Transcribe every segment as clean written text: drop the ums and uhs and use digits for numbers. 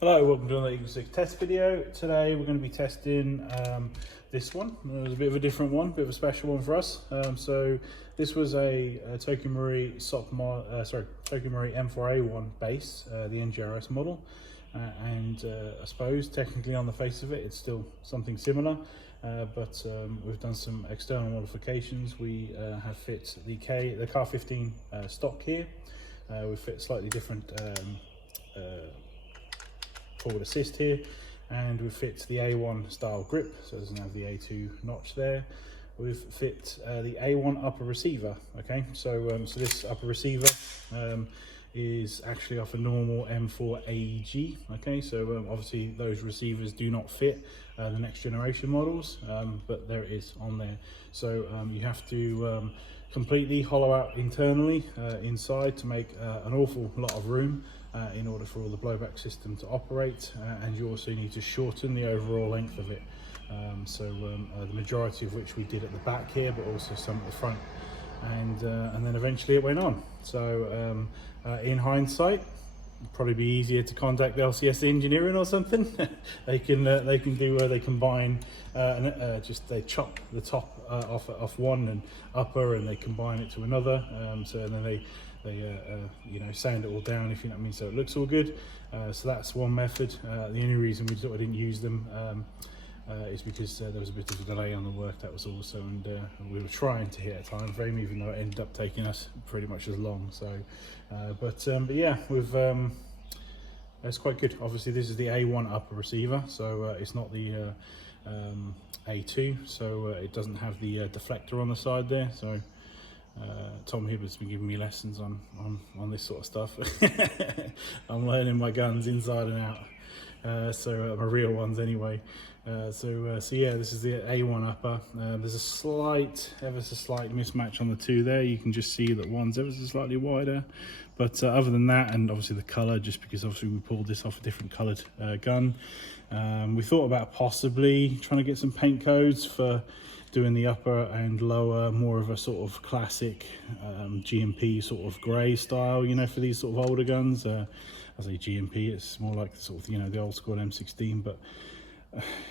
Hello, welcome to another EagleSix test video. Today we're going to be testing this one. It was a bit of a different one, a bit of a special one for us. So this was a Tokyo Marui M4A1 base, the NGRS model. I suppose technically on the face of it, it's still something similar, but we've done some external modifications. We have fit the Car15 stock here. We've fit slightly different forward assist here, and we've fit the A1 style grip, so it doesn't have the A2 notch there. We've fit the A1 upper receiver. Okay, so this upper receiver is actually off a normal M4 AEG. Okay, so obviously those receivers do not fit the next generation models, but there it is on there. So you have to completely hollow out internally inside to make an awful lot of room in order for all the blowback system to operate, and you also need to shorten the overall length of it. The majority of which we did at the back here, but also some at the front, and then eventually it went on. So in hindsight, it'd probably be easier to contact LCS engineering or something. they combine they chop the top off one and upper, and they combine it to another. So then they sand it all down, if you know what I mean, so it looks all good. So that's one method. The only reason we sort of didn't use them is because there was a bit of a delay on the work, that was also, and we were trying to hit a time frame, even though it ended up taking us pretty much as long. So but yeah, that's quite good. Obviously this is the A1 upper receiver, so it's not the A2, so it doesn't have the deflector on the side there. So Tom Hibbert's been giving me lessons on this sort of stuff. I'm learning my guns inside and out, my real ones anyway. So yeah, this is the A1 upper. There's a ever so slight mismatch on the two there. You can just see that one's ever so slightly wider, but other than that, and obviously the color, just because obviously we pulled this off a different colored gun. We thought about possibly trying to get some paint codes for doing the upper and lower, more of a sort of classic GMP sort of grey style, you know, for these sort of older guns. I say GMP, it's more like sort of, you know, the old school M16, but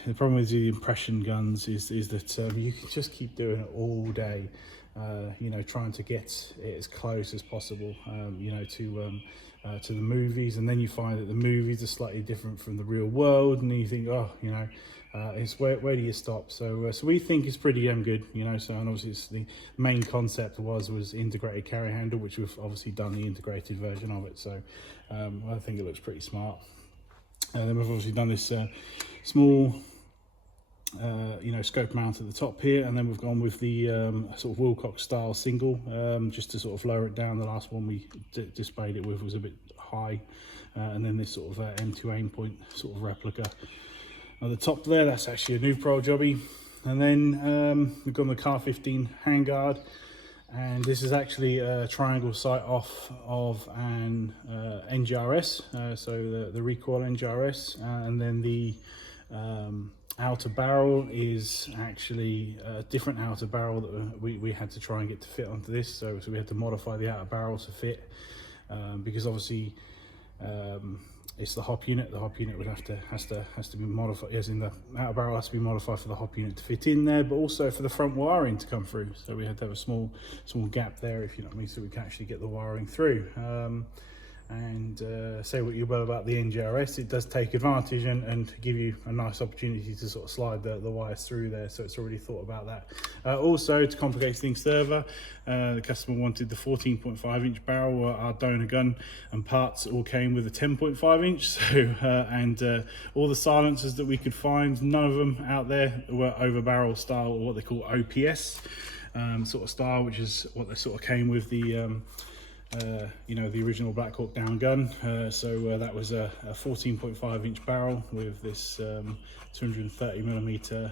the problem with the impression guns is that you can just keep doing it all day, you know, trying to get it as close as possible, you know, to the movies, and then you find that the movies are slightly different from the real world, and you think, oh, you know, it's where do you stop? So we think it's pretty damn good, you know. So, and obviously it's the main concept was integrated carry handle, which we've obviously done the integrated version of it. So I think it looks pretty smart. And then we've obviously done this small you know, scope mount at the top here, and then we've gone with the sort of Wilcox style single, just to sort of lower it down. The last one we displayed it with was a bit high, and then this sort of M2 aim point sort of replica at the top there. That's actually a Nuprol jobby. And then we've got the Car15 handguard, and this is actually a triangle sight off of an NGRS, so the recoil NGRS, and then the outer barrel is actually a different outer barrel that we had to try and get to fit onto this. So we had to modify the outer barrel to fit, because obviously it's the hop unit. The hop unit would has to be modified, as in the outer barrel has to be modified for the hop unit to fit in there, but also for the front wiring to come through. So we had to have a small gap there, if you know what I mean, so we can actually get the wiring through. And say what you will about the NGRS, it does take advantage and give you a nice opportunity to sort of slide the wires through there, so it's already thought about that. Also, to complicate things further, the customer wanted the 14.5 inch barrel. Our donor gun and parts all came with a 10.5 inch, so all the silencers that we could find, none of them out there were over barrel style, or what they call OPS sort of style, which is what they sort of came with the you know, the original Black Hawk Down gun. That was a 14.5 inch barrel with this 230mm, I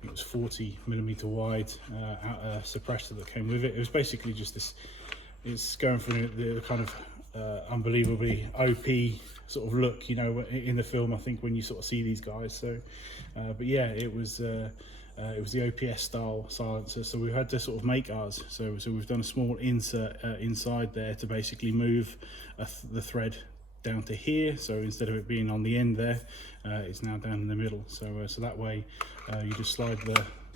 think it was 40mm wide suppressor that came with it. It was basically just this, it's going for the kind of unbelievably OP sort of look, you know, in the film, I think, when you sort of see these guys. So but yeah, it was the OPS style silencer, so we had to sort of make ours. So we've done a small insert inside there to basically move the thread down to here, so instead of it being on the end there, it's now down in the middle. So so that way you just slide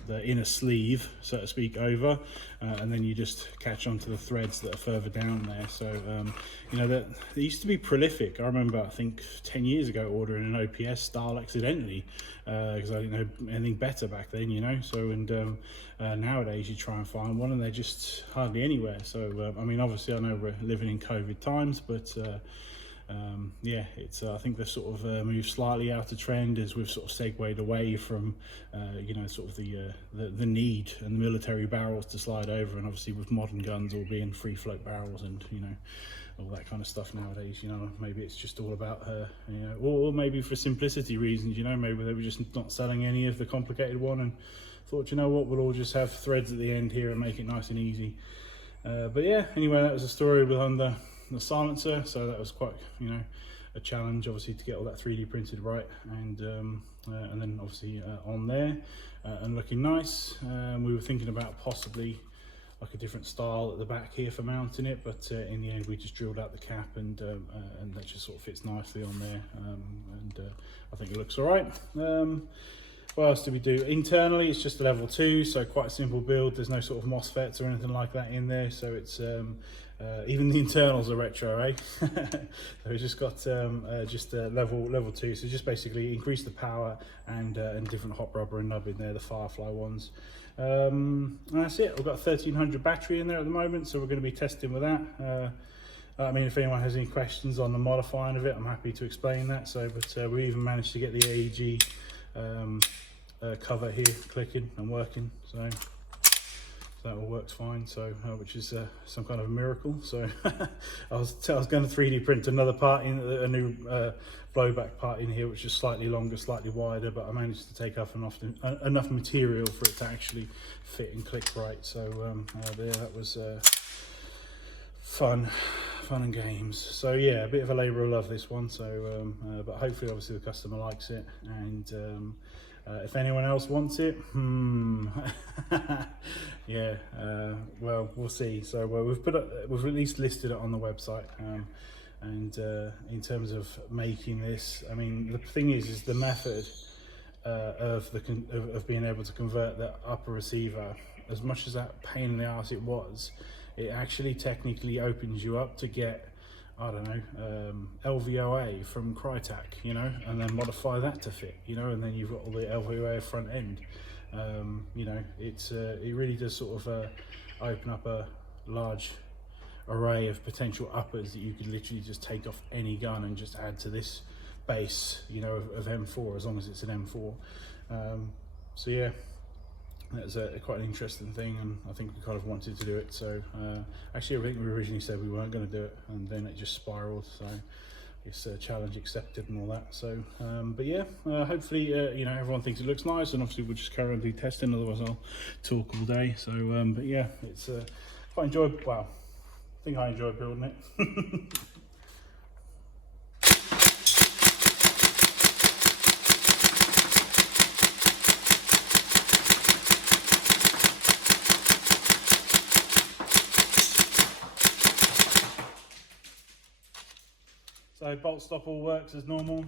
the inner sleeve, so to speak, over, and then you just catch onto the threads that are further down there. So you know, that they used to be prolific. I remember, I think 10 years ago, ordering an OPS style accidentally because I didn't know anything better back then, you know. So and nowadays you try and find one and they're just hardly anywhere. So I mean, obviously I know we're living in COVID times, but yeah, it's I think they've sort of moved slightly out of trend as we've sort of segued away from you know, sort of the need and the military barrels to slide over, and obviously with modern guns all being free float barrels and, you know, all that kind of stuff nowadays. You know, maybe it's just all about you know, or maybe for simplicity reasons, you know, maybe they were just not selling any of the complicated one and thought, you know what, we'll all just have threads at the end here and make it nice and easy. But yeah, anyway, that was a story behind the silencer. So that was quite, you know, a challenge obviously to get all that 3D printed right, and then obviously on there and looking nice. We were thinking about possibly like a different style at the back here for mounting it, but in the end we just drilled out the cap, and that just sort of fits nicely on there, and I think it looks all right. What else do we do? Internally, it's just a level 2, so quite a simple build. There's no sort of MOSFETs or anything like that in there, so it's even the internals are retro, eh? So we just got just level 2, so just basically increase the power and different hot rubber and nub in there, the Firefly ones. And that's it. We've got 1300 battery in there at the moment, so we're going to be testing with that. I mean, if anyone has any questions on the modifying of it, I'm happy to explain that. So, but we even managed to get the AEG cover here clicking and working, so that all works fine. So which is some kind of a miracle. So I was going to 3D print another part in a new blowback part in here, which is slightly longer, slightly wider, but I managed to take off enough material for it to actually fit and click right. So there, that was fun and games. So yeah, a bit of a labour of love, this one. So but hopefully obviously the customer likes it, and if anyone else wants it, yeah, well, we'll see. So we've at least listed it on the website, and in terms of making this, I mean, the thing is the method of being able to convert the upper receiver, as much as that pain in the arse it was, it actually technically opens you up to get, I don't know, LVOA from Crytek, you know, and then modify that to fit, you know, and then you've got all the LVOA front end. You know, it's it really does sort of open up a large array of potential uppers that you could literally just take off any gun and just add to this base, you know, of M4, as long as it's an M4. So yeah, that's quite an interesting thing, and I think we kind of wanted to do it. So actually I think we originally said we weren't going to do it, and then it just spiraled, so it's a challenge accepted and all that. So but yeah, hopefully you know, everyone thinks it looks nice, and obviously we'll just carry on testing, otherwise I'll talk all day. So but yeah, it's quite enjoyable. Wow, I think I enjoyed building it. So bolt stop all works as normal.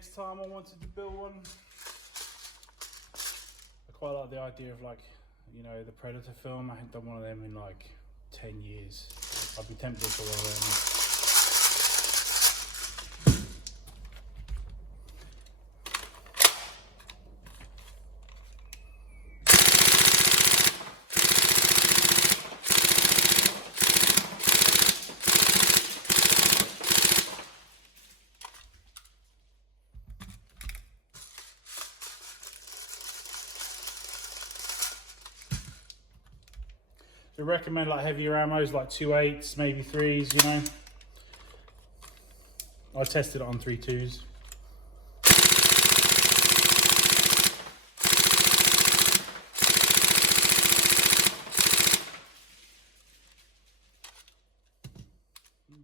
next time I wanted to build one. I quite like the idea of, like, you know, the Predator film. I haven't done one of them in like 10 years. I'd be tempted for one of them. We recommend like heavier ammos, like 2.8s, maybe 3s, you know. I tested it on 3.2s.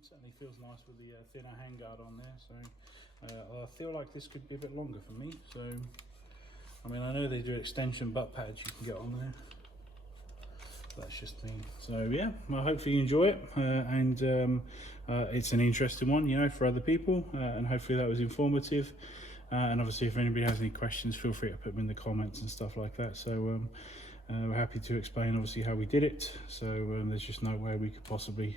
Certainly feels nice with the thinner handguard on there, so I feel like this could be a bit longer for me. So, I mean, I know they do extension butt pads you can get on there. That's just me. So yeah, well, hopefully you enjoy it, and it's an interesting one, you know, for other people, and hopefully that was informative. And obviously, if anybody has any questions, feel free to put them in the comments and stuff like that. So we're happy to explain obviously how we did it. So there's just no way we could possibly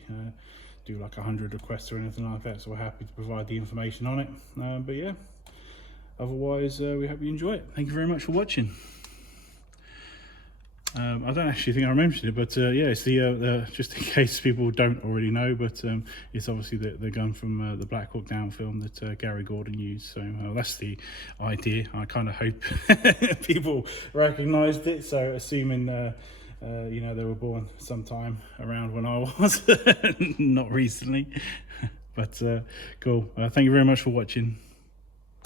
do like 100 requests or anything like that. So we're happy to provide the information on it. But yeah, otherwise we hope you enjoy it. Thank you very much for watching. I don't actually think I mentioned it, but yeah, it's the just in case people don't already know, but it's obviously the gun from the Black Hawk Down film that Gary Gordon used. So that's the idea. I kind of hope people recognised it. So assuming you know, they were born sometime around when I was, not recently, but cool. Thank you very much for watching.